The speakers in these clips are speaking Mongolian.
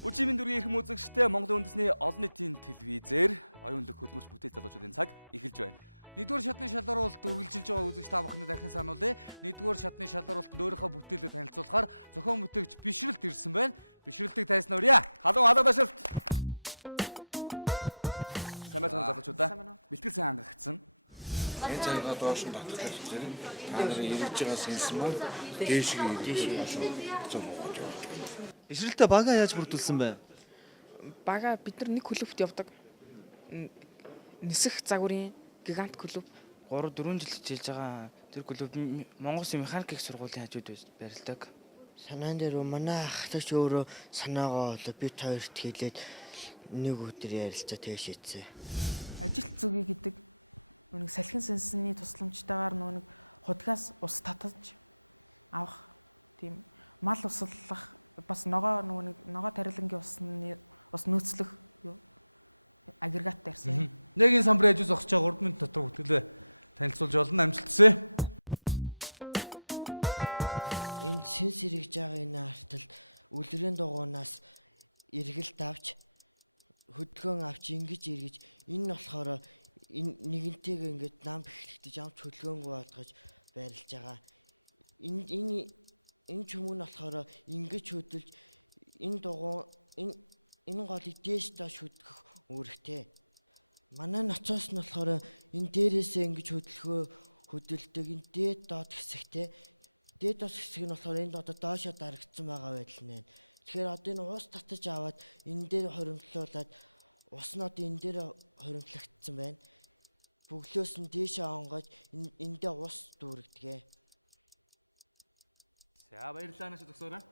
Үчимэн дүргийн эрхэм үзэгчтэй Монголын үндэсний олон нийтийн телевизээр оюун лог хөдөлмөрч бүтээл залуучуудын цаг эхэлж байна. Нэгдүгээр шатны шалгаруулалт үргэлжилж байгаа үзэгч та бүхэнд дахин сануулъя. Нэгдүгээр шатны шалгаруулалтанд өөрийнхөө бүтээлээ танилцуулахаар зохион бүтээгч Бишрэлт ирсэн байна. Бишрэлтийг тайснуурья. Халуун алгадашилт. Сайн байна залуучуудаа. Бэлтгэл сайн хангагдсан. Энэ цагаа доош нь татах хэрэгтэй. Та нарын ирж байгаа сэнс маань дээшээ ирж. Бишрэлтээ бага яаж бүрдүүлсэн бэ? Бага бид нар нэг клубт явдаг. Нисэх загварын гигант клуб 3-4 жил хичээж байгаа тэр клуб Монгол Улсын механикийн сургуулийн хажууд байрладаг. Санаан дээр манай ахлагч өөрөө санаагаа болоо бит хоёрт хэлээд нэг өдөр ярилцаа тэгш хийцээ. Ажилт зүгий гэдэг нэг салхин сэнсний тусламжтайгаар нэг худгаас ус татаж авах тийм мал услах бас ногоо тарилангийн ус нөөцлөх юу агрегат тарьсан. Нэгийн самбарын ажил зогсож байгаа 3 минут дотор бүтээлээ танилцуулж олно амжилтсэ. Энэ сэнс хэрэгж байгаа энэ артал үлрийн дугуйнаас эргэлт авч хөдөлгөөн авч ингэж эргэж энэ болохоор нэгэнтэйгээ ингээд нам бэхлэгдэж амч хөдөлгөөнгөө олгож байрлаж байгаа. Энэ чүмэн болохоор ингэж хөдөлж энэ дугуй энэ голыг дээш доош хөдөлгөх үүрэгтэй. Манай ноцоос нь болохоор энэ дээрээсээ ингэж хөдөлдөг энэ дээд доод хэсэгтэй. Дээд доод хэсэг нь болохоор энд одоо доошоо дарагдсан байгаа байдал нэ. Тэгэхээр одоо энэ уус татаж аваад энэ дээр хоримтлуулад ус нь одоо энэ дээр хоримтлагдсан байна. Бөглөөс нь дээшээ онгож эндээ ус дүүрэгдэгэ. За баярлалаа нашид өгсөөрэй.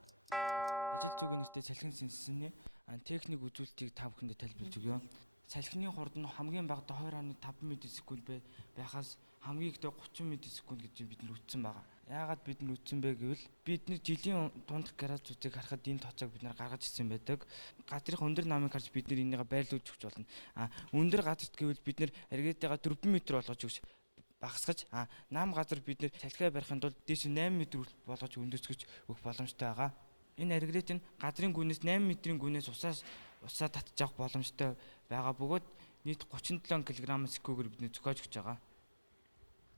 Ажил зүгийн нэртэй салхин сэнсний техник үзүүлэлтийг та бүхэндээ тайлбарлаж өгье. Салхины хурд нь хамгийн багадаа 2.5 м/сек байхаас хамгийн ихдээ 30 м/сек гэж бид нар үтсэн байгаа. Яагаад бид нар үтсэн бэ гэвэл бид нар жилийн дундх градусыг харахад энэ тооцоог бид нар гаргаж ирсэн байдаг. Газрын өндөр намыг харж бид нар энийгээ байрлуулж өгч болно. Өндөр газарт гэвэл бид нар аригатайгаа 4 м болгож өгч багасгаж нам газар бид нэр салхиа барихын тулд дээш 8 м болгож өндөрсгөж өгөх боломжтой байгаа. Энэ аригрет нь газрын гүнээс 8 м-ийн гүнээс усаа татж авах боломжтой байгаа бөгөөд нийт 37 кг/сек-ээр бид зохиож өгч байгаа.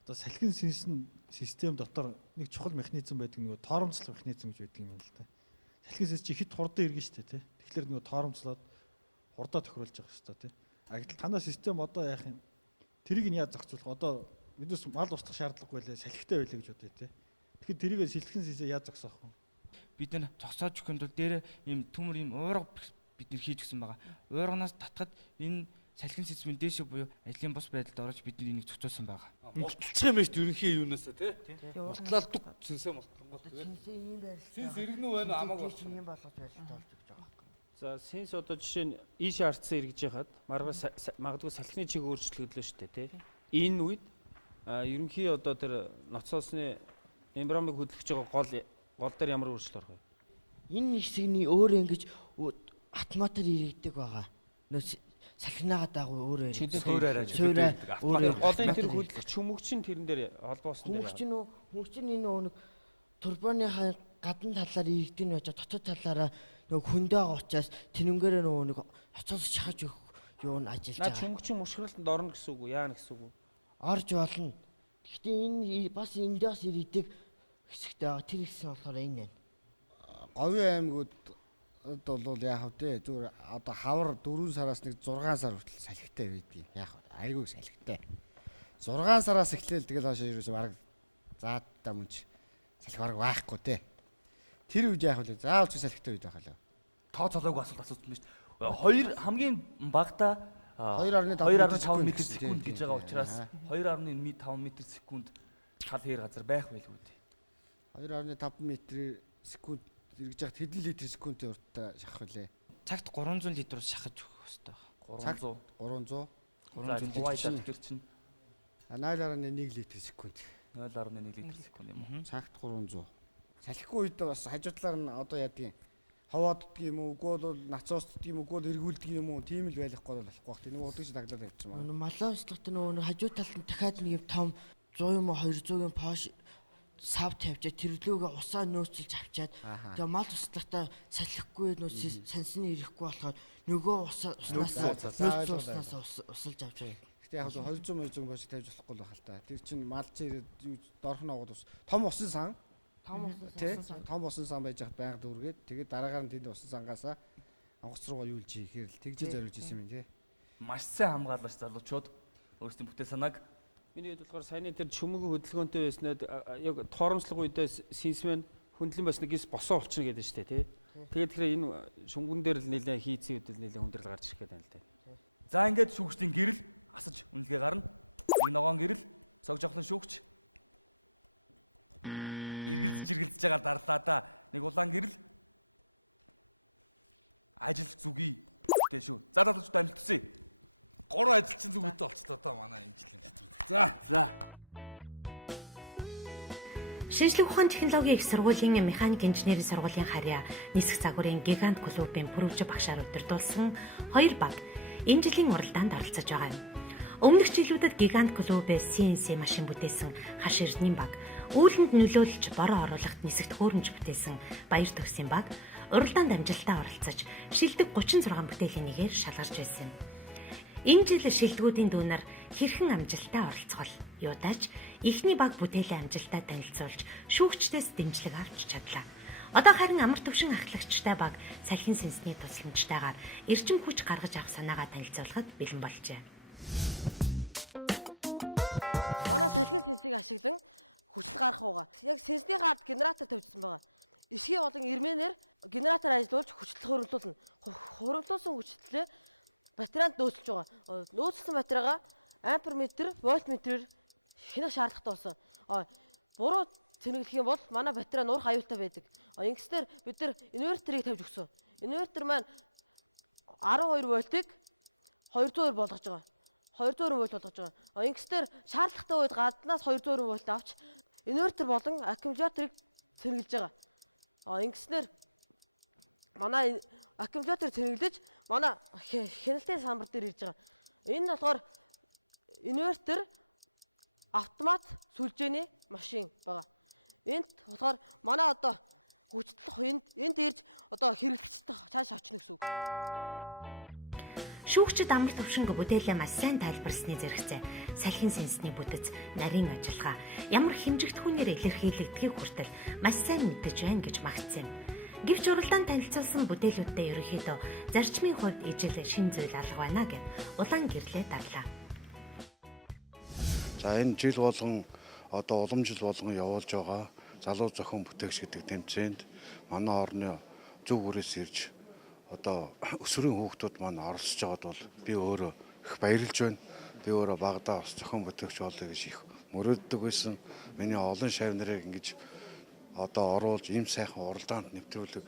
Одоо салхин сэнсэн систем дотор нэг чухал механизм байдаг, нөгөө тооромцлох механизм гэж байдаг юм байна л да. Салхин сэнс чи хит хурдан иргэн штэ тий. Тэгэхээр нөгөө торомцлоод хурдаа тохируулж байгаа шүү дээ тий. Гэтэл танаа систем одоо яах юм? Тэрийг нь яаж зохицуулах? Одоо биднес мал устгах шаардлагагүй лээ, салхитай байлаа гэж бодъё тий. Тэгэхээр тэрийг салхин сэнсээ яаж зогсоох вэ? Бид нар зогсоож өгөх тул дээр ийм төмөр ийм уурга бид нар хийж өгсөн байгаа. Уурганаас татхад энэ салхин сэтсмийн дээшээ буюу ажлын бус байдалд орж бид энийг зохицуулсан байгаа. Мулталчих юм биш ерөнхий юунаас тий. Мултлал дуг сэнсээ мултлангууд тий. Сэнсээ ийм байрлал. Сэнс иргэнүү байна хамаагүй болчихсон. Ийм болгож байлаа болж өгч байгаа байхгүй. За сэнс одоо жишээ нь ийш ардсан эргэж яхад магадгүй салхины чиг өөрчлөгдлөө шүү дээ тий. Энэ үед ерөнхий одоо тэр ноцоосны эмбрамыг хөдөлгөж байгаа гол дээр ямар өөрчлөлт орох вэ? Энэ хэсэгний өөрөө ингэж автоматар иргэдэг байгаа. Салхинаагаа дагуу өөрөө суураараа Голын тэр хөдөлгөх чүмөгч нь тэрэн дээр холбоосон дээр. Хөнгөч нь энэ турбиныхаа гадна талаар иргэдэг нь байж дотоод талаараа хөндөө байгаа учраас тэнэмгээрээ хоцоос шахаж өгөх юу н ажиллаж байгаа. Чүмөгч мушгиралтанд орно гэсэн үг үү? Яа гэсэн үг вэ? Орж болно. Гэхдээ энэ бас эндээс иргэдэг хэсэгтэй байгаа. Тэр хэсэг болохоор энэ байна. Говийн аймагуд бол яах вэ? Зүгээр одоо хавар 4 сараас нэг 6 сар хүртэл салхитай байдгийг. Яах вэ? Айгүй салхитай. 6 сараас эхлээл тэгэл хашаа ерөөсөө бараг заадаа мөнч салхи бараг байхгүй те. Тэр үед яах вэ? Заавал ч салхитай үед байх лээ. Тоо цолоогүй асуулт асуусан шүү дээ. Хоёр хамгийн багадаа 2.5 м/сек гэж байгаа учраас 2.5 м/сек тал хээр газар байх байлгүй дээ. 2.5 м/сек эргэж яхад хэдэн литр секундын уртаа шахах вүлээ? Цагт 300 литрээс шахаж өгөх хэрэгтэй байна. 300 литр чинь 0.1 литр секунд. 0.1 литр секунд юм уу? Цагт 300. Салхигүй үед бас хажуудлаар нь одоо яадгийн хавааддаг юм уу, үгүй бол нацоостдаг юм уу, үгүй бол эргүүлдэг юм уу, тийм л байхгүй болохгүй бах. Нэг удаж таглаад авчихсан байна. Малаа уучлахтай хажуу талд нь дахиад нэг том 100 юм уу 200-ийн пош сав тавьчаад тэрлүүгээ усаа нөөцөлж авчаад тэгээ мал туслахтаа салхихгүй нөөц сансны ирэхгүй болохоор нөгөө уснаас усалж авч байгаа. Гэтэ яг 200 бошиг тавьж болохгүй л байх л та. Тэр чинь мал чи ирээд доорхноо гол ус. Том усан сан. Том усан сан байж хат байнга дүүргээд тэгээд дараагаар нь тэнд усан сангаасаа онгоц руугаа юулж ихээр л тэгжээ зориулж исэн юм тий. Маш сайн хамгаалаач залуучууд. Өөрсдийн бүтээл санааг Миний хэд болохоор саяны тэр чүмэг хөдөлгөөнтэй байснаад яг тооромслог үедээ синсмен хөндлөн байсныг гис босоо болчихно гэдэг шүү дээ тий. Тэгээд тэгэхээр энэ шунган дээр л нэлээ хийцэн үдэл нэлээ хүндрэл гарч ирэх гэдэг юм л дээ. За ингээд шүүгчдийн гэрэл асаж үнэлгээ гарна. Нэг ногоон гэрэл цог жавхлан шүүгч. Иргэлж байгаа дарлаа да. Нэг улаан гэрэл ажил зүгий гэдэг шүү. За залуучууд амжилт хүсье. 3 ажилчин зүгтээ болцлоо та манай энэ жилийн. За. Шинжлэх ухааны технологийн их сургуулийн механик инженерийн сургуулийн харьяа нисэх загварын гигант клубын пүрэвч багшаар удирдуулсан 2 баг энэ жилийн уралдаанд оролцож байгаа юм. Өмнөх жилүүдэд гигант клубээс CNC машин бүтээсэн хаш эрдэнийн баг, үүлэнд нөлөөлж бороо оруулахад нисэгт хөөрөмж бүтээсэн баяр төгсийн баг уралдаанд амжилттай оролцож шилдэг 36 бүтээлийн нэгээр шалгарч байсан. Энэ жил шилдэгүүдийн дүүнээр хэрхэн амжилттай оролцгол юудач эхний баг бүтээлийн амжилттай танилцуулж шүүгчдээс дэмжлэг авч чадлаа. Одоо харин амар төвшин ахлагчтай баг салхин сэнсний тусламжтайгаар эрчим хүч гаргаж авах санаагаа танилцуулахад бэлэн болжээ. Манай салхин сэнсийг ашиглан хүчил гаргах угаа. Яг сэнсний хаад генератор тавьчихсан байгаа. Ишгийн болон ирмэнээр генератор ажиллуулж хүчлэл хөрвүүлнэ. Хөрвүүлсэн хүчлэлээ батарейд нөөцлж байгаа. Нөөцлсөн батарейгаа амперметр, вольтметрээр хянах шаардлагатай болсон. Буруу цэнэглэх юм бол манай батарей нурах аюултай байдаг. Ингэснээр бид нар инверторыг тавьж өгсөн. Инвертор маань 12 вольтыг 220 болгож байгаа. 220 вольт болгож байгаа. Ингэснээр шаардлагатай үед гаднаас 220 вольт авч инвертор болон аккумуляторыг цэнэглэж байгаа. Ингэснээр манай аккумулятор цэнэглэж манай хяналтын самбар дээр ирж байгаа. Энэ нь болохоор инвертор автомат сүлжээний машин байгаа. Энд болохоор манай одоо хүчлэл энд ирж одоо хэрэглэгчтэй цааш очно гэсэн үг. Шүүгчид амар төвшинг бүтээлээ маш сайн тайлбарсны зэрэгцээ салхин сэнсний бүтэц, нарийн ажиллагаа, ямар хэмжигдэхүүнээр илэрхийлэгдэхийг хүртэл маш сайн мэдэж байна гэж магтсан юм. Гэвч уралдаанд танилцуулсан бүтээлүүдтэй ерөнхийдөө зарчмын хувьд ижил шин зүйл алга байна гэв улаан гэрлээ дарлаа. За энэ жил болгон одоо улам жил болгон явуулж байгаа залуу зохион бүтээгч гэдэг тэмцээнд манай орны зөв үрээс ирж одоо өсвөрийн хүүхдүүд маань оролцож байгаад бол би өөрөө их баярлж байна. Би өөрөө багадаа бас зохион бүтээгч болъё гэж их мөрөөддөг байсан. Миний олон шавь нарыг ингэж одоо оруулж ийм сайхан уралдаанд нэвтрүүлэг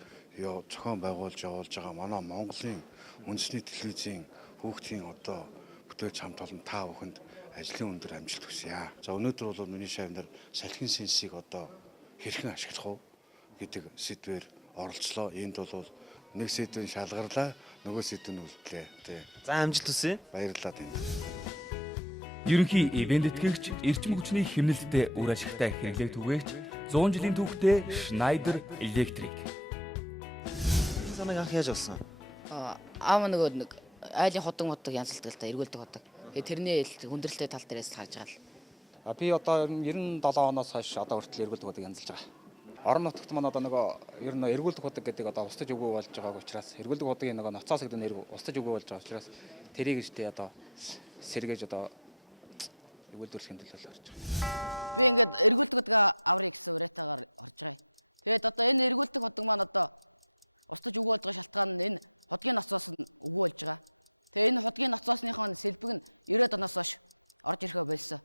зохион байгуулж явуулж байгаа манай Монголын үндэсний телевизийн хүүхдийн одоо бүтээлч хамт олон та бүхэнд ажлын өндөр амжилт хүсье. За өнөөдөр бол миний шавнаар салхин сэнсийг одоо хэрхэн ашиглах вэ гэдэг сэдвээр оролцлоо. Энд бол нэг сэдвэн шалгарлаа, нөгөө сэдвэн үлдлээ. Тий. За амжилт хүсье. Баярлалаа тийм. Ерөнхий ивент тэтгэгч эрчим хүчний хэмнэлттэй үр ашигтай хэрэглээг түгээгч 100 жилийн түүхтэй Schneider Electric. Энэ санааг анх яаж олсон? Аав нэг айлын ходог янзалдаг л та эргүүлдэг ходог. Тэрний хүндрэлтэй тал дээрээс харж байгаа л. Би одоо 97 оноос хойш одоо хүртэл эргүүлдэг ходог янзалж байгаа. Орон нутагт маань одоо нөгөө ер нь эргүүлдэг ходог гэдэг одоо устж өгөө болж байгааг учраас эргүүлдэг hodгийн нөгөө ноцоос гэдэг устж өгөө болж байгаа учраас тэрийг ч одоо сэргээж одоо эргүүлдүүлэхийн төлөө орж байгаа. Би ингээд эргүүлдэг ходог аврыг гэсэн уриатаагаар орж байгаа. Тэгээд одоо энэ эргүүлдэг ходог маань одоо устж өгөө болж байгаа шалтгаан нь энэ hodгийн ноцоос нь өгөө болж байгаа. Тэгээд энэ hodгийн ноцоосныхоо сэлбэг нь 90-аад оноос хойш орж ирэхэ болсон.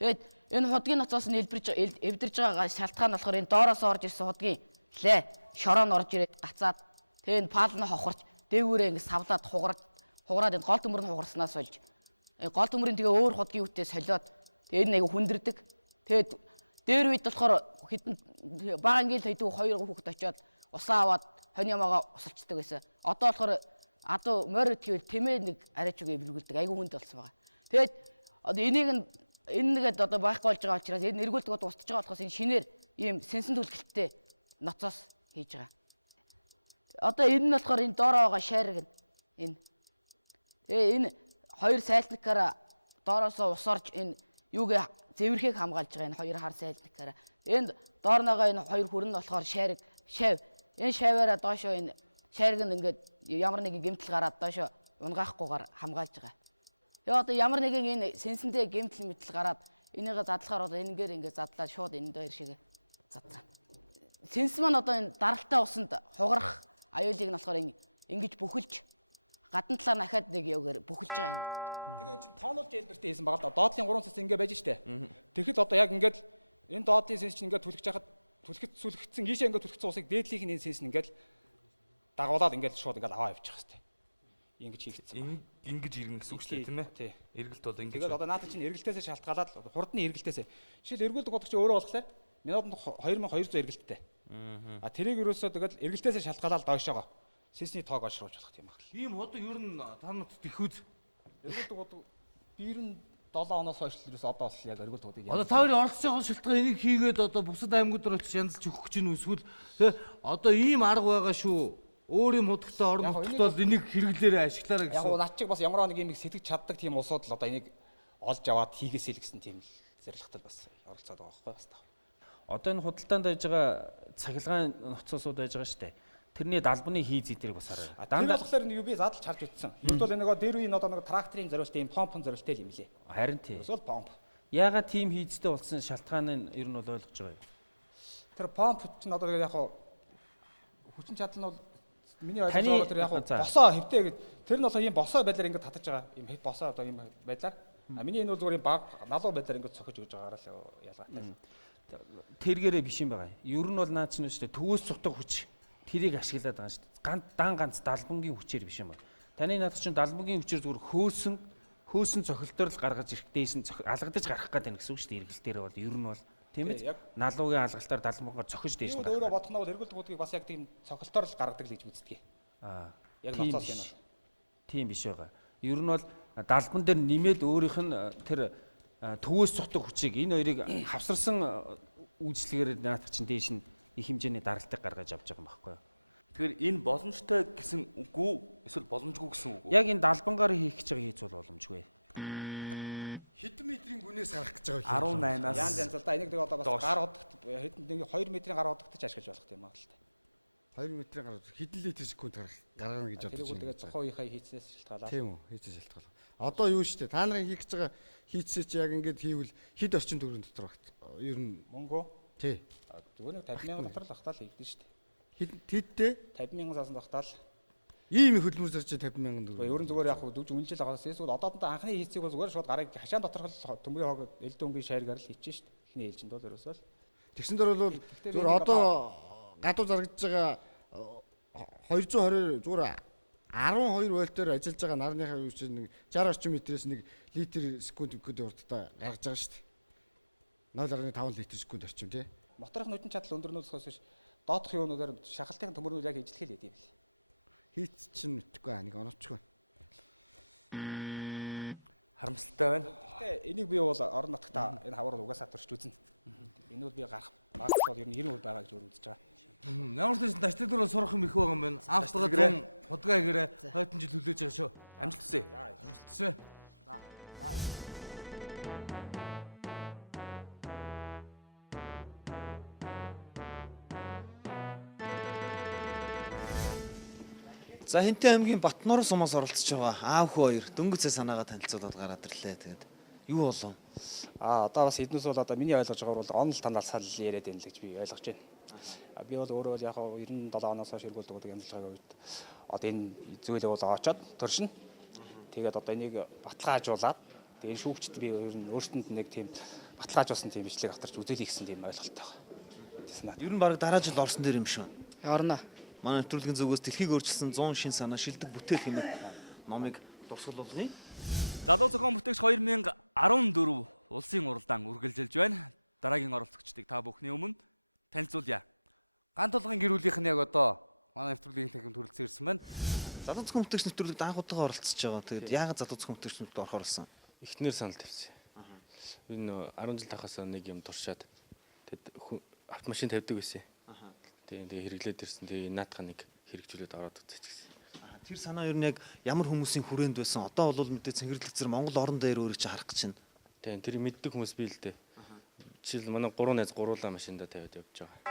Тэгээд энэ hodгийн ноцоос нь эвдэрж байгаа шалтгаан болохоор энэ доороос орж ирсэн hodгийн лээ шороо нь орж ирээд гацаад тэгээд энэ пал нь хохорч дээгүүрээ ингэ савлаад хугараад энэ гол төмөр нь хугарснаас болж гол төмөрийн тэгээ өөр hodгийн үтээ солиод тэгээд энэ аяга хүндэрдэг. Тэгээд дээр үед болохоор хитэн бага ингээл хэдүү 2 хүүхэд очиод усаа аваад хонь ямаага усалцдаг байсан. Одоо болохоор адуу морь өтгөөл тэмээ нэг арайч үгээ эвлүүлдэг айгүй хүнд болсон байгаа. Тэгээд одоо энийг нэгээд одоо байхгүй болж байгаа учраас энэ эргүүлдэг одоо устж байгаа болохоос энэ шинээр ийм сэнсэн түлхэлттэй ноцоос хийж байгаа. Одоо энэ нь болохоор энэ доороо байгаа шариг энэ. Тэгээ энэ хоёр сайлтникаараа доороосоо ус орж энэ юугээ зэвэрхийг хамгаалж байгаа энэ хоёр хар сайлтникаараа. Энд доорноогоо энэ хоёр хүрэн нь болохоор шариг, шав. Энэ шаваараа доошоо энэ шариг нь ингээд ямар нэгэн гэмтэл гараад доошоо унгаахгүйгээр хамгаалж байгаа. Тэгээ одоо ямар нэгэн энэ сэнсэндээ гэмтэл мэтэл гараад энийгээ задлахаар одоо энэгээр ингээд задлаад шууд энэ дээр шиг задлаа. Сэнс маань одоо энэ даралтай усанд хугарах аюулыг нь болохоор ингэж бүхэлж гадна талаар нахад нэг явгаар бүхэлж байгаа юм. Тэгээ чи тоонолж ялбартай хийсэн байгаа л да. Доотлын 3 цэц ингэ байж штэ. Тэгэхэд одоо яг ингээд энэ доотлын сэнс чинь ингээд түлхэж хахад сүлгэгдсэн ийшээ ингээд түлхсэн усыг дээдлийнх нь энэ сэнс нь ингээд дагуулаад ингээд шууд ингээд аваа явчих хэвчээ. Ингэж хийлгэсэн. Ингэж иргэн гэсэн үг шүү дээ тийм ээ. Тий. Эргэлт бол ингэж. Тэгээд одоо наадад чинь эргэлтээсээ шалтгаалаад хурдны эргэлтээсээ. Жишээл эргүүлдэг бодох чи өөрөө болохоор минутанд 2200 эргэлттэй. А тэрийг ерөөсөө тэгэл эргэлтээсээ шалтгаалаад доошоогоо сэнсний тоог олшруулж болох юм байна. Ийм хот ер нь танууд тэхүүз эргүүлдэг бод 97 оноос хойш л ерөөсөө одоо бол яг эргүүлдэг бодыг. Одоо та хоёрын оролцож байгаа шалтгаан энийг хийгээд одоо бусад аймагуд дээр очиж янзлж өгөх гэж нь эсвэл одоо ийм арга байгаа шүү. Өөр юм худагтай орон нутгад бол энийг хэрэглээрээ ашиглаарай гэсэн. Яг над чиг бас ямар нэг юм сэтгэж чаддаг тийм улсууд л одоо энийг олж аваад хийгээсэй л гэсэн тийм зорилготой бас оролцоод байгаа байхгүй бас та. Одоо энэ худалдаанд байж байгаа цахилгаан ноцоосууд байж байгаа шүү дээ. Тэрний далбаны хийз эдрийг бас хараа. Дандаа болохоор нэг би задлж харж утсан. Юу бол нөгөө дээр үе одоо нэг тракторын зориултын юм помпын зориулттай юм лээ. Харин тий. Эсвэл помп. Яагаад тийм хийзтэй болсон шалтгааныг ер нь бол ойлгож байгаа юм. Тэр помп чинь одоо яг хүчин чадал нь бол миний ойлгож байгаа тэр яг босоо хэвтэй гэд тэр нь болохоор ийм босоо байдлаар ингээд татаж байгаа. Ийм босоо одоо ийм байдлаар. А миний энэ бол зүгээр ийм баг налуу байдлаар ингээд цохиж өгж байгаагаар л ялгаатай. Тэргээрээ биш юм байгаа. Ер нь бол наад чинь шүү дээ төвөөс цухдаг хүч. Тэрийг ашиглаад байгаа шүү дээ. Ганц далбангийн хүчээр биш юм байна. Таны наад чинь далбангийн хүчээр зүгээр хөөсөн цохилтоор л гаргаж ирэх дээсэн алгадаж гарах гэдэг гэсэн үг шүү дээ. Эргэлтээр бол ер нь бол тийм ээ. Налуугийн алгалтаар далбангаар цохиж дээш нь. Өөрөө бодох нь бол эргэлт будгийг бас яг тийм цохилтоор л гаргадаг л гэж үздэг. Яг ноцоос юм бол. Тийм биш байгаа. Ер нь бол далбан дээр нэмээд өөрийнх нь тэр төвөөс цухдаг хүчийг энэ хоёрыг хавсарсан үйлчлэгээр наад чинь дээш нь их хэмжээний даралтыг гаргаж авч байгаа юм байхгүй юу? Тэгэхээр энэ боломжтой гэсэн үг үү? Эсвэл боломжгүй гэсэн үг үү? Яг энэ далбангаар хийх гэж байгаа хийц бол боломжгүй. Хэдэн метрийн гүнээс гарах гэж байгаа юм? 18-аас янз л да. Энийг одоо бас гар удагт хэдэн нэг 2 метрийн гар удагт ч ашиглаж болох юм байна л да. 2 метрийн гар хэдэн литр секунд гаргана гэж бодож байна. Тэгээд зохио ихэ хийцнээс шалтгаалаад. Тийм үү, хийцээс шалтгаалаад. Одоо юу шүү дээ? Та нарын хийх гэж байгаа хийцээ чи яг ингэж хийвэл хэд орчин төгрөгийн дотор багт. Ер нь мөнгө. Тий. Зүгээр нэг 50,000 дотор л ахтаал хийдэж шүү дээ. Хэдтэй? 50,000 заасан тогтаал. Ийм их хөдөлмөр зарч 50,000 төгрөг. Ерөн зүгээр яг дүүж үнэлжэл байгаас эсвэл одоодоо анхны хийцийг бол зүгээр шууд гарыг хашаан доторх төмрийн хог элдэн өнгийн шааргаар л хийчих шүү дээ. Эхний ээлжинд бол ерөөсөө л. Тэгсэн дээр бол зүгээр одоо гадуур зарагдж байгаа 220 зүгээр 12 вольтоор ажиллаж байгаа нарныхаа юу чинь нэг 60 орчим метрээс 1 литр секунд хурдтай гаргаж байгаа шүү дээ. 0.5 литр секунд орчим тий. Моторын нүдэн чадал өндөрнөөсөөс биш доотх юунуудаар шахалтын төмөрнүүд яг ижилтгэл хийдэм бил. Хийц чинь мэдхгүй нэг оноочгүй. Харамсалтай байна. Гэтэ энийг би бол орон нутгата энэ хавар угаасаа турш үзнэ. Энэ бол би гарах магадгүй ер нь 90% байгаа гэж үзэж байгаа. Ямар ч гэсэн дачлаг дээр сурах юм их байгаа юм байна. Автога 100 худгаа игээрээ хойдон жил хүлээж байгаа шүү. Амжилт хүсье. Амжилт хүсье. За Хинтээ аймгийн Батнуур сумаас оролцож байгаа аав хүү хоёр дөнгөцөө санаагаа танилцуулаад гараад ирлээ. Тэгээд юу болов? Одоо бас эднээс бол одоо миний ойлгож байгаагаар бол онол танал сал яриад байна л гэж би ойлгож байна. Би бол өөрөө бол яг 97 оноос хойш эргүүлдэг гэдэг амжилттай үед одоо энэ зүйлээ бол очоод туршина. Тэгээд одоо энийг баталгаажуулаад тэгээд энэ шүүгчд би ер нь өөртөнд нэг тийм баталгаажуулсан тийм бичлэг авторч үзүүлэх гэсэн тийм ойлголттой байна. Ер нь баг дараа жил орсон дээр юм шиг байна. Орно. Манай нэвтрүүлгийн зүгээс дэлхийг өөрчилсөн 100 шин санаа шилдэг бүтээл хэмээх номыг дурсгалуулгын. Залуу зохион бүтээгч 2014 улсын уралдаан үргэлжилж байна. Дараагийн оролцогчдыг та бүхний өмнө танилцуулъя. Гант толгойн гэр бүлийнх нь яг одоо манай нэвтрүүлгийн техник төрөлцсөн ирсэн байна. Залуу зохион бүтээгч нэвтрүүлэгт анх удаага оролцож байгаа. Тэгээд яагаад залуу зохион бүтээгчнүүд орохоор болсон? Эхнэр санал тавьсан. Энэ 10 жил тахаас нэг юм туршаад тэгэд автомашин тавьдаг байсан. Тийм тэгээ хэрэглээд ирсэн. Тэгээ наадах нэг хэрэгжүүлээд ороод үзэж гисэн. Тэр санаа ер нь яг ямар хүмүүсийн хүрээнд байсан? Одоо бол мэдээ цэнгэрлэгцэр Монгол орон дээр өөрийг чи харах гэж байна. Тийм тэр мэддэг хүмүүс бий л дээ. Жишээл манай 3 найз гуруулаа машиндаа тавиад явж байгаа.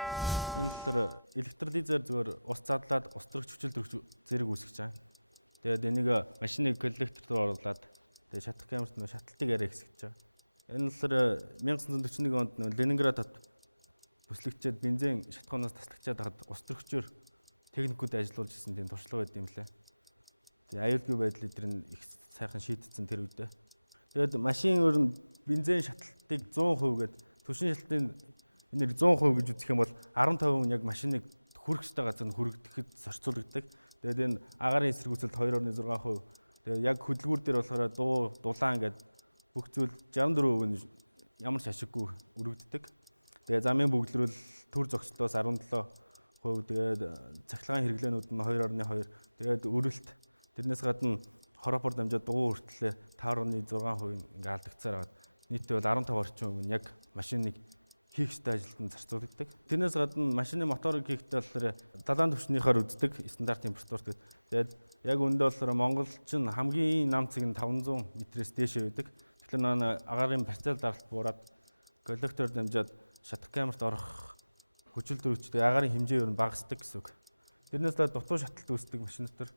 Энэ л тэр электролизер зүгээр ус задлаад ус төрөх хүчил төрөх зэрэг үүсгэж байгаа. Тэгээд энийг машиныг коллектор руу оруулаад тэгээд шатах камерт нөө шаталтыг арай хэсгэж байгаа. Энэ л тэр 1941 онд нөө Ленинград хот бүслэгчээд бензин шатхуунаас таслагчаад хахад ус төрөгчөөр техникүүд ажиллуулж ирсэн тийм туршлага байд юм лээ. Тэгээд аюулгүй байдал эдгээр их сайхан шийдсэн тэр үедээ. Тэгээд машин өөр нь бензин шаталтыг 100% гээд түвшин шаталтын энийг 100% гэж үзэх юм бол 15% яг машиныг хүрэх ёстой газар нь хүргэхэд зарцуулагддаг. Тэгээд энэ агаарын эсэргүүцэлд 2.6%. Тэгээд яг хөдөлгүүр дээр болохоор дулаан ингээд бүх зүйл 64% нь ямар ч ашиггүй өргөддөг. Тэгээд замын бөглөрөл төр зогсолтоос 17%. Тэгээд цахилгаан хэрэглээнүүд нь 2.2. Тэгээд өрөлт тэрнээс гадна хоропор дамжаад дугуй хүртлээ 5.6% ингээд алдагцаар байгаа. Нийтдээ бол 15 орчим хувь нь яг машиныг хийх ёстой ажилд нь зарцуулагддаг. Тэрнээс гадна машины моторыг хийхдээ болохоор далайн түвшнийхаар үздэг стандарт температурт гэдэг. Тэгээд яг өндөө болохоор монголчин хамгийн нам цэг нь 500 м-ээс дээш байдаг. Тэгэхээр нөө агаарын парцел даралт буураад коллектор дамжаад шатах камерт орох хүчил төрөгчтэй агаарын хэмжээ ер нь багасдаг гэсэн үг. Тэрнээс л дутуу шаталт үүсдэг машин дотор.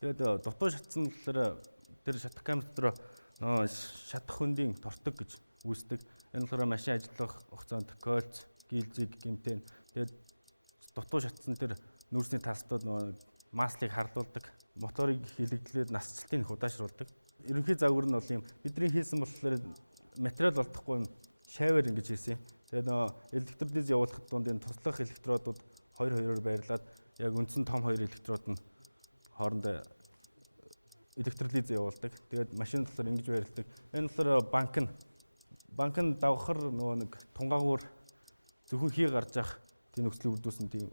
Тэгээд дутуу шатсан болохоор тэр шатах камер дотор шатах хөндийн тортог гэж үүсдэг. Энэ болохоор машин ажиллах хугацаанд кольц, гильзиг, гэмтэн. Тэгээд дутуу шатсан тэр нүүрсний тастууд маслыг хардуулдаг. Моторыг хилэгдлээд насжилтыг удаашруулдаг. Ерөнхий загвар нь бол юм бидний хийсэн болохоор материал олдохгүй шавер ингэж хийсэн. Тэгээд электролиз явуулахад дунд энэ туслах электродууд 2-2-оор байрлаад яг үндсэн том 2 электрод нь хоорондоо электролиз явуулдаг. Тэгээд машин болохоор ингэж байрладаг. Энэ болохоор банк нь давхар нөгөө нэг тунгаагуур зөвхөн хий гарч ах тийм нөхцөлийг үүдүүлсэн тийм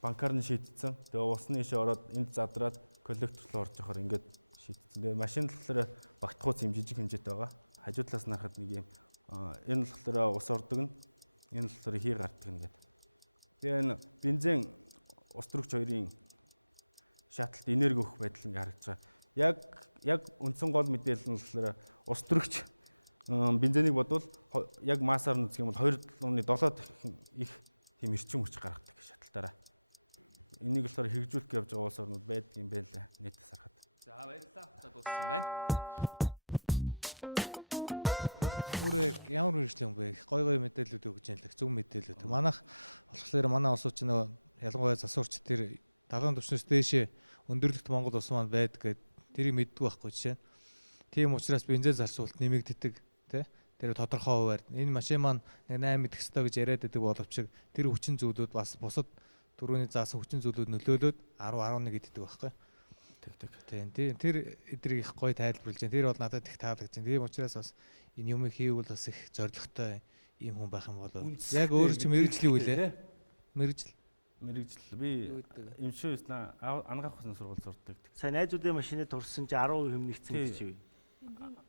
банкар нь шийдсэн. Тэгээ усны ишээ ороод энд задраад коллектор руу орж явахаар ингээд шийдсэн. Тэгээ машин болохоор багтахуйц юм жижиг хэмжээтэй байгаа. Хажуу талаас нь харахад нэг юм энэ болохоор ус ордог нь энэ болохоор хий гардаг нэгэд. Тэгээ энэ бензин ус төрөгч хоёрын шаталт энерги өгөх байдал ингээ харагдаж байгаа. Яг үндсэн гол мэдээлэл нь болохоор ус төрөгч бензинийг бодвол яг массаар нь үзэх юм бол 2.7 их тийм эрчим хүч гаргадаг шаталтаараа. Энийг болохоор хэрэгжүүлэх явж байгаа улс орнууд байдаг юм байна нийтээс харахад. За баярлалаа. За дууссан байна. Өөрөө ямар үргэлжлэх юм бэ? Гой мэдээлэлүүд өгч яалах, зөв мэдээлэлүүд. Манайх болохоор манай улсууч нөгөө ялангуяа засварч тэр далайн түвшнээс дээшээ өндөрлөгт Монгол улс маань байдаг гэд тэрийг мэддэг байхгүй жишээ. Тийм учраас бензин зарцуулалт нэмэгддэг тий. Тэр тодорхой хуваар энэ машин маань 8 мэдэх ёстой гэж яриад байдаг боловч тэр хүчин зүйлүүд бас бусад түрүүний заасан хүчин зүйлүүд нөлөөлөд 10-11 иддэг байхгүй. Тийм тэр эдрийг их гоё тайлбарлаж байна. Тэр бол надад их таалагдж байна. Тийм учраас бас энэ юмыг хийвэл бас их зоригтой юм хүн байх юм болоо. Яг өөрөө ч мэрэгжлийн үлээ. Мэргэжил би эмшүү ангаах усны сургууль сурдаг. Сайн найзуудын машины турсан чи 10% нэмэгдсэн гэж юу?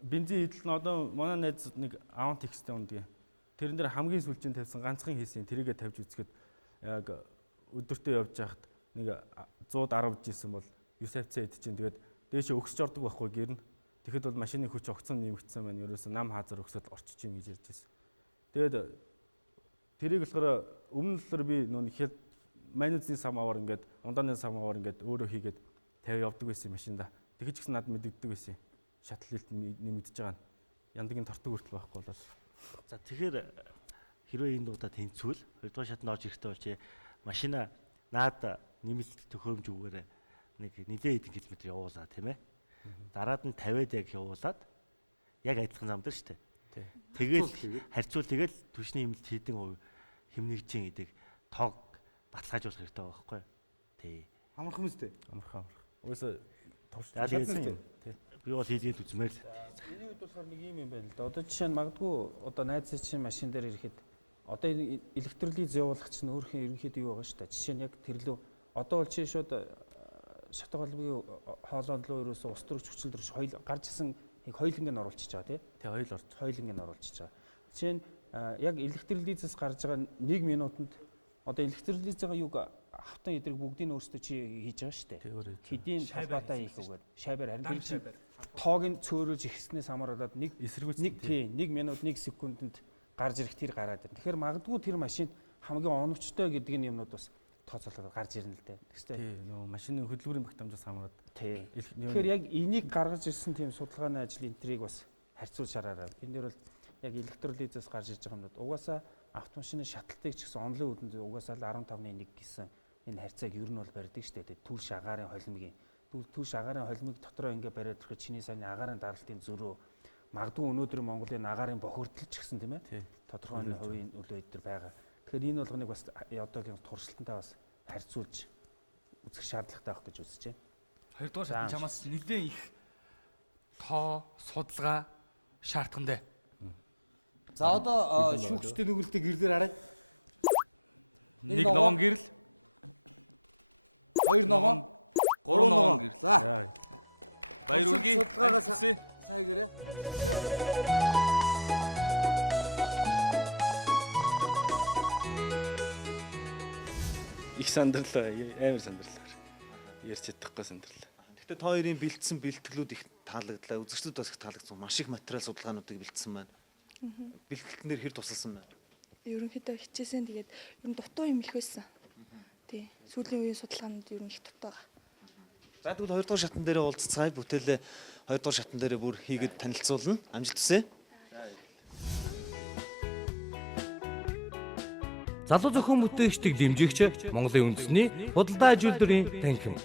Бензин эдэл нь одоо манай найз нэг Avant X-тэй ундгийн. Тэрэн дээр хамгийн сүүлчийн тавьсан ганцхан хийсэн тэрийгэ тавьж үзэхэд яг өдөртөө явж байхад нэг 110 жисэн бол 9 хавцаа идэж чинь тэгээд дээшээ өгсөж ордог байхгүй гэр нь. Тэгэхэд бол машины хүч огцон нэмэгдсэн байна. Ерөөсөө нам хаазар өгсөд орчиж чинь гэж ярьж байсан. Тэгээд тэрийг болохоор өмнө нь би нөө манизны самавар ингээд ундааны самавар ингээд өөрөө хийгээд тавь явдаг байсан машинда. Тэгэж гисэн над мэддэгдэг байсан. Шатлалт нэмэгдэж байгаа нь. Яндагийн тортог хүртэл байхгүй болоод. За тэгэхээр хэрвээ энэ дуудаа тэнцвэл 2 дугаар шатанд орж ирэхдээ бол чи машина наад нэмэлт төхөөрөмжгүйгээр нэг нэлээд хэдэн километр явуулаа тийм ээ. Дараад нь 50-д яг явуулаад яг адилхан зам дээр шүү дээ. Тэгэл харьцуул тэгэл түвшний нэмэлт хэдэн хувь хэмнэгжин гэдэг тог баталгаажуулах хэрэгтэй байгаа байхгүй юу? Тий. Амархан мэт. Амархан. Уусаа товшсон юм. Би бол хийлгээд үзмээр л. Энийг болохоор нэг юм байна л да. Одоо жишээ нь магадгүй одоо найзын чинь машин дээр ирэхэд одоо энэ электролиз явуулах чинь өөрхөн ерөнхийдөө юу байгаа шүү дээ. Жишээ нь яг тэрлүү одоо бол чи шууд шатаг холбогийн хоолойд руу ерөөсөө ус төрөгч хүчил төрж хоёул гарч исэн хойлонгийн оруулчихж байгаа тий. Тий хоёул орж. Хойлонгийн оруулчихж байгаа. Жишээ нь яг электролизээс гарч байгаа 1 минутанд одоо электролизийн юг хавтан эдрэг бүгдийг өөрсдөө чи хийж байгаа шүү дээ. Хэдийн шалбатаа хийх үгээр шайбаар харин тоог нь цөөрөж ихснээс хамааралаад 1 минут 1 секундэд гарч ирэх тэр гараад байна. Тэгэхээр магадгүй тэр машинд хамгийн оновчтой гэдэг нь юмнууд бас тооцоолоод гарч ирнэ л дээ. Тий, нөгөө машины хөдөлгүүрийн багтаамжаас хамаарат. Тий. Тэгэхээр яг энийг гаргаж ирсэн тийм судалгааны ажил энтрийг бас харьцуулж хараарай. Энэ дээр бол яг электролизээс гарч иж байгаа юмнууд угаасаа автомашины шаталтыг ч гэсэн онлын үдэнд угаасаа л 15-1 гэсэн энэ харьцааг ер нь бол барьдаг шүү дээ. Түлш агаарын холимгийн түлш агаарын холимыг дотроо ингээ бариад ирэхэд чиний саяны агаарын даралтын зөрөө магадгүй өнөөдөр Монголын агаарын бохирдол ч гэсэн тийм ээ тодорхой нэг хувийн нөлөө өдр байгаа. Тэгэхээр энэ болгоныг бас одоогийн туршилтантай бас харьцуулж үзэх шаардлагатай байх гэж үзэж байна. Хоёрдугаар шатны чамаас нэлээд их тоо судалгаа шаардсан дээ. За одоо шүүгчтэй нүгэлтийг гэрлээр харъя. 1 ногоон гэрэл, 2 ногоон, 3 ногоон гэрэл. За. Баяр үргээ. Сайн гэрээ. Их сандарлаа, амар сандарлаа. Ярьж чадахгүй сандарлаа. Гэхдээ та хоёрын бэлдсэн бэлтгэлүүд их таалагдлаа. Үзэгчдүүд бас их таалагдсан. Маш их материал судалгаануудыг бэлдсэн байна. Бэлтгэлтэн дээр хэр тусалсан байна? Ерөнхийдөө хичээсэн. Тэгээд ер нь дутуу юм их байсан. Тий. Сүүлийн үеийн судалгаанууд ер нь их дутуу байгаа. За тэгвэл 2 дугаар шатн дээрээ уулзцгаая. Бүтээлээ 2 дугаар шатн дээрээ бүр хийгээд танилцуулна. Амжилт хүсье. Залуу зохион бүтээгчдийг дэмжигч Монголын үндэсний худалдаа аж үйлдвэрийн танхим.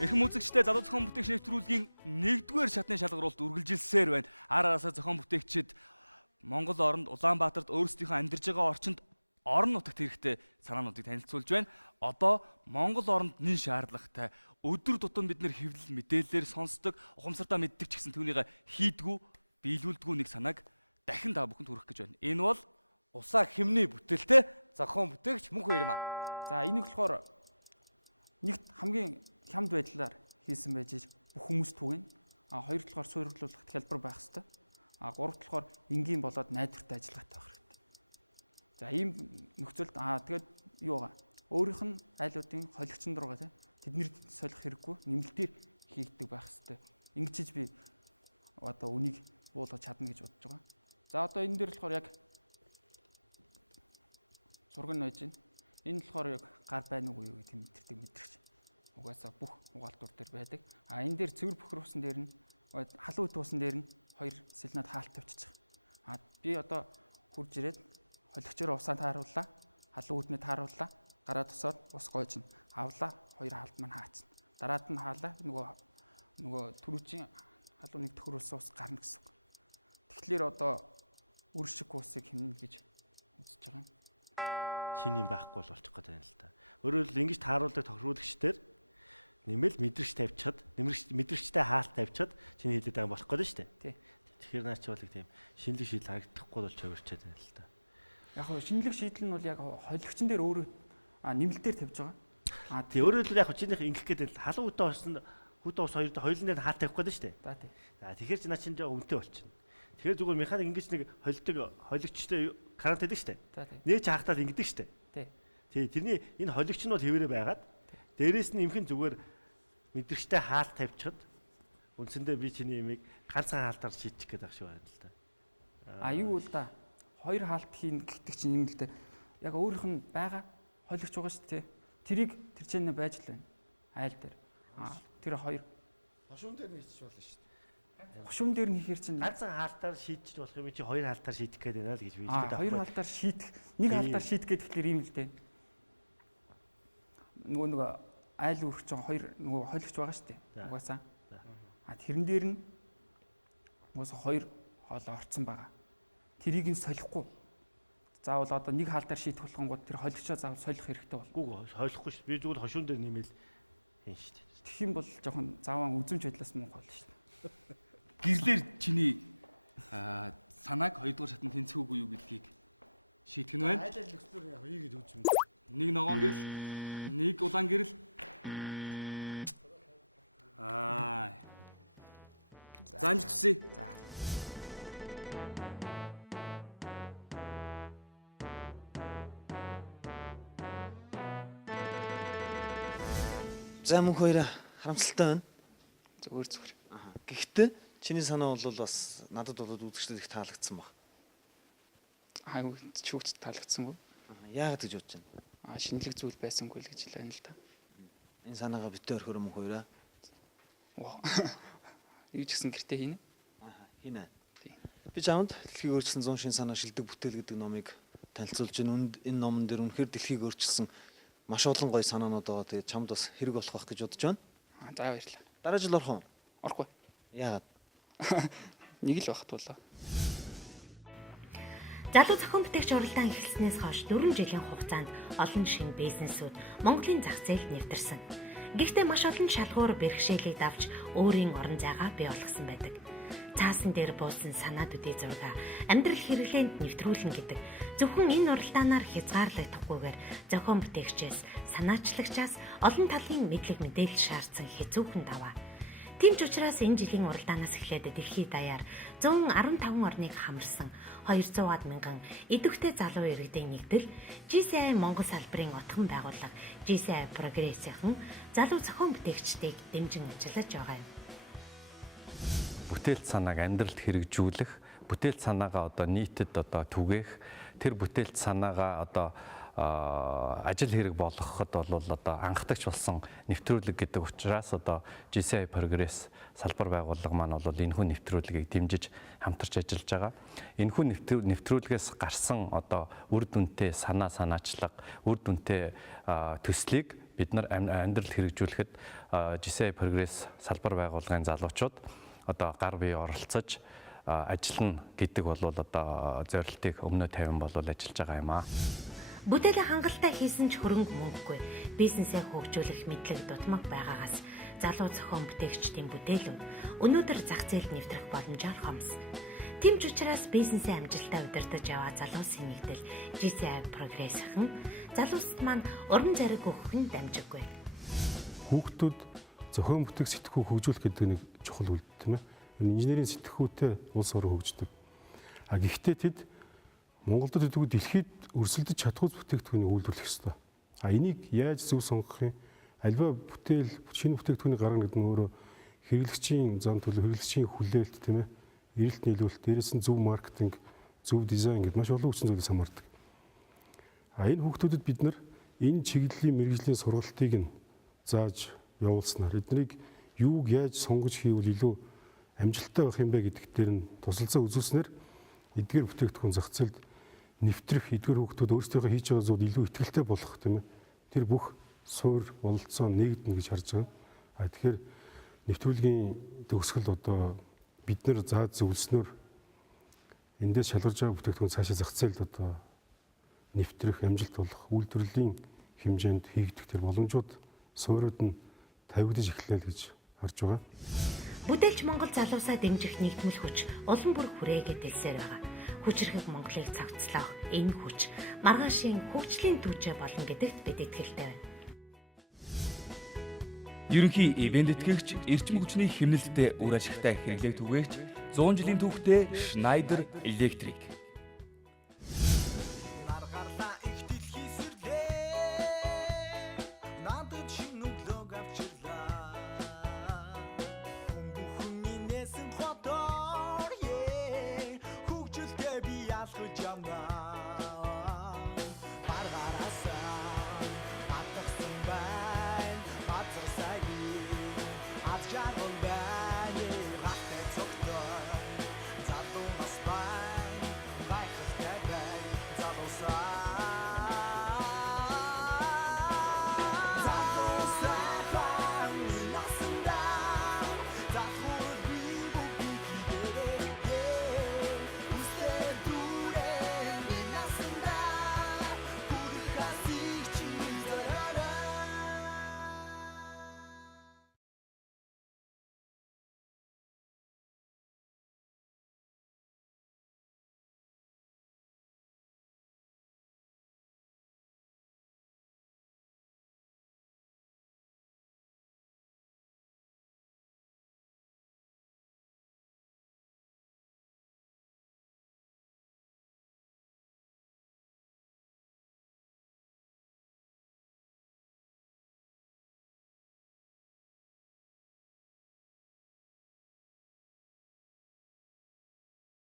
Эрхэм үзэгчдээ залуу зохион бүтээгч нэвтрүүлгийн 1-р шатны шалгаруулалт үргэлжилсээр байна. Араасаа зохион бүтээгчид Монгол оронд Улаанбаатарт өөрсдийнхөө амьдарч байгаа орчинд орон нутагт хэрэгтэй санаануудыг танилцуулж байна. Одоо Монгол оронд нэн шаардлагатай өдөр тутам бид нэр хэвлэл мэдээлэлээр сонсдог, ухамсартаа мэддэг ч гэсэн түүнийг хийдгүү, биелүүлдэггүй нэг санааг дахин та бүхэнд хүргэх гэж байна. Энэ бол Усаа хэмнээ бүтээлтэй зохион бүтээгч мөнх хоёр маа. За энийг болохоор нэгт хамгийн хямд байдлаар хийсэн байж бүх хүмүүс түгэн. Хоёр талаар суйрлуулах хэлбэр байх хэвээр. Гурав талаар энгийн болоод найдвартай ажиллагаатай байх хэрэгтэй. За ийм нөхцөлд тэгээд юу байгаа? Өөрийнх нь айлуудын холигчнд руугаа тийм тэднэр солих хэрэггүй нэмэлтээр хийгдэг байх хэвээр. Ингэж би одоо үнийг буулгаж чадна гэж бодож байгаа. За одоо энэ дээр болохоор яг зураг нь байж байна. Энэ болохоор яг гар байна уу юу гэдэг мэдэрдэг мэдрэгч. Угаасаа бүх угаалтур дээр байдаг. Энэ дээр цэвэр бохир усан дээр нь халуун үт усан дээр нь 2 сэлнад хаалт тавьчих. Би одоо хурж ирээд холигчоор усаа таарууллаа. Халуун үтнээ таарууллаа. Гараа тосоод ус гоожно. Авлаа 2 хаалт маань хаацна. Дараад нь хаалаа нөгөө түрүүчийн халуун нэг төхөрүүлсэн ус гарна гэсэн. Тэгэхээр одоо үр шиг усыг хэмнэ гэж үзэж байгаа юм. Шинийн байхгүй бол болчих гээд байна л та. Өөрөөр хэлбэл ингэж тааруулдаг тохируулагчдэр нэмэл мэдрэгч тавьчихад, мэдрэгчтэй хаалт тавьчихад чиний хэлээд байгаа болох гээд шүү дээ. Тий. Тэгэхээр наач бол тийм шинэлэг шийдэл харагдахгүй бол чойрчод байна л та. Яг нь шинэлэг шийдэл нь бол яг холигчн дээр өөрөө нэмэлтээр тавьж байгаа. Тий, өөрөөр хэлбэл яг чинийх ингэх гэдэг халуун үтэ орсон хүтэ ус хоёрын дээр хаалт тавих гээд шүү дээ. За тий. За тэгэхээр чи наа чинь жоо үнэтэй болчихно. Тэгэхээр зүгээр механик ингэж нэг холигчтой карант хийдэг шүү дээ. Нээж хаахтаад ингэдэг шүү дээ. Тий, тэрний энэ холигч нь бол хэвээрээ байгаад дээрээс нь имхэн зүгээр мэдрэгчтэй хаалт тавьчихад үндсэндээ би чиний имийг ганцхан хаалтаар шийдчих гээд байгаа шүү байна л да. Юу л да. 2 хаалт хийн гэдэг чинь юм л да. Яг өөрийнх нь байгаа холигч байгаа шүү дээ. Тэрийг тэр чинь байж л байна. Айл дээр. Тэр 2 хошуун дээр хийчих болно шүү дээ. Хошуун дээр нь хийхэр чинь ганцхан хаалтаар шийдчих болох юм чи 2 хаалтаар шийдэх гээд байна л гэж би хэлдэг. 2 хаалтаар шийдэх, 1 хаалтаар шийдэх гэдэг тэгэхээр ийм л дээ. Нөгөө айл үргэж байгаа 2 нөгөө холигч байгаа шүү дээ. Угаасаа. Тэрэн дээр нь угаасаа 2 хоол орцсон байгаа. Тэрийг нь солихгүй. Заавал одоо 1 хаалтаар шийдэх болгонгууд тэр холигчоо заавал солих хэрэгтэй бол. Гүү солихгүй шүү. Би зүгээр хошуун дээр нэмэл хийн шүү дээ. Тэгэх юм бол жоохон заван үзэмж байдлаас мунх болно шүү дээ. Гэрлэр чиний санааг 2 дугаар шатнд тэнцвэгүй юу гэдгийг шийдэх нь байна. Айлал нөхцөл яг хийгээд үүч юм. 1 ногоон гэрэл, 1 улаан гэрэл. За амжилт хүсье. За. За мөн хоёроо харамсалтай байна. Зүгээр зүгээр. Гэхдээ чиний санаа бол бас надад болоод үзэгчдэд их таалагдсан баг. Хайгуу чүгт таалагдсангүй. Яагаад гэж бодож байна? Шинэлэг зүйл байсангүй л гэж хэлээ л да. Энэ санаагаа битээ орхиро мөн хоёроо. Юу ч гэсэн гэртээ хийнэ. Хийнэ. Би чамд дэлхийг өөрчилсөн 100 шин санаа шилдэг бүтээл гэдэг номыг танилцуулж байна. Энэ номон дээр үнэхээр дэлхийг өөрчилсөн маш олон гоё санаанууд байгаа. Тэгээд чамд бас хэрэг болох байх гэж бодож байна. За баярлалаа. Дараа жил орох уу? Орохгүй. Яагаад? Нэг л багт болоо. Залуу зохион бүтээгч уралдаан эхэлснээс хойш 4 жилийн хугацаанд олон шинэ бизнесүүд Монголын зах зээлд нэвтэрсэн. Гэхдээ маш олон шалгуур бэрхшээлийг давж өөрийн орон зайгаа бий болгосон байдаг. Цаасан дээр буусан санаадуудын зураг амьдрал хэрэглээнд нэвтрүүлнэ гэдэг зөвхөн энэ уралдаанаар хязгаарлагдахгүйгээр зохион бүтээгчээс санаачлагчаас олон талын мэдлэг мэдээлэл шаардсан хэцүүхэн даваа. Тийм ч учраас энэ жилийн уралдаанаас эхлээд дэлхийд даяар 115 орныг хамарсан 200-аад мянган идэвхтэй залуу иргэдийн нэгдэл GCI Монгол салбарын отхон байгууллага GCI Progress-ийн залуу зохион бүтээгчдийг дэмжин ажиллаж байгаа юм. Бүтээлч санааг амьдралд хэрэгжүүлэх, бүтээлч санаагаа одоо нийтэд одоо түгээх, тэр бүтээлч санаагаа одоо ажил хэрэг болгоход бол одоо анхдагч болсон нэвтрүүлэг гэдэг учраас одоо GCI Progress салбар байгууллага маань бол энэхүү нэвтрүүлгийг дэмжиж хамтарч ажиллаж байгаа. Энэхүү нэвтрүүлгээс гарсан одоо үр дүнтэй санаачлага, үр дүнтэй төслийг бид нар амьдралд хэрэгжүүлэхэд GCI Progress салбар байгууллагын залуучууд одоо гар бие оролцож ажиллана гэдэг бол одоо зорилтыг өмнө тавин бол ажиллаж байгаа юм аа. Бүтээлээ хангалттай хийсэн ч хөрөнгө мөнгөгүй бизнесээ хөгжүүлэх мэдлэг дутмаг байгаагаас залуу зохион бүтээгчдийн бүтээлүүд өнөөдөр зах зээлд нэвтрэх боломжоор хомс. Тийм ч учраас бизнесээ амжилттай удирдах яваа залуусын нэгдэл GCI Progress-ын залуусд маань уран зориг өгөх нь дамжиггүй. Хүүхдүүд зохион бүтээх сэтгхүү хөгжүүлэх гэдэг нэг чухал үйлдэл тийм ээ. Инженерийн сэтгхүүтэй улс орон хөгждөг. Гэхдээ тэд Монголд тэгвэл дэлхийд өрсөлдөж чадхуйц бүтээгдэхүүнийг үйлдвэрлэх ёстой. Энийг яаж зөв сонгох юм? Альва шинэ бүтээгдэхүүний гаргана гэдэг нь өөрөө хэрэглэгчийн зам төлөв, хэрэглэгчийн хүлээлт тийм ээ. Эрэлт нийлүүлэлт, дээрээс нь зөв маркетинг, зөв дизайн гэдэг маш олон хүчин зүйлээс хамаардаг. Энэ хүүхдүүдэд бид нар энэ чиглэлийн мэргэжлийн сургалтыг нь зааж явуулснаар эднийг юуг яаж сонгож хийвэл илүү амжилттай байх юм бэ гэдэгт дээр нь тусалцаа үзүүлснээр эдгээр бүтээгдэхүүн зах зээлд нэвтрэх, эдгээр хүүхдүүд өөрсдийнхөө хийж байгаа зүйл илүү ихтгэлтэй болох тийм ээ. Тэр бүх суур бололцоо нэгдэнэ гэж харж байгаа. Тэгэхээр нэвтрүүлгийн төгсгөл одоо бид нар заад зөвлснөөр эндээс шалгарч байгаа бүтээгдэхүүн цаашаа зах зээлд одоо нэвтрэх, амжилт болох үйлдвэрлэлийн хэмжээнд хийгдэх тэр боломжууд суурьуд нь тавигдаж эхэллээ гэж харж байгаа. Бүтээлч Монгол залуусаа дэмжих нэгдмэл хүч улам бүр хүрээгээд дэлсээр байгаа. Хүчрхэг Монголыг цогцлоох энэ хүч маргаашийн хөгжлийн түүчээ болно гэдэгт бид итгэлтэй байна. Ерөнхий ивент тэтгэгч эрчим хүчний хэмнэлттэй үр ашигтай хэрэглээг түгээгч 100 жилийн түүхтэй Schneider Electric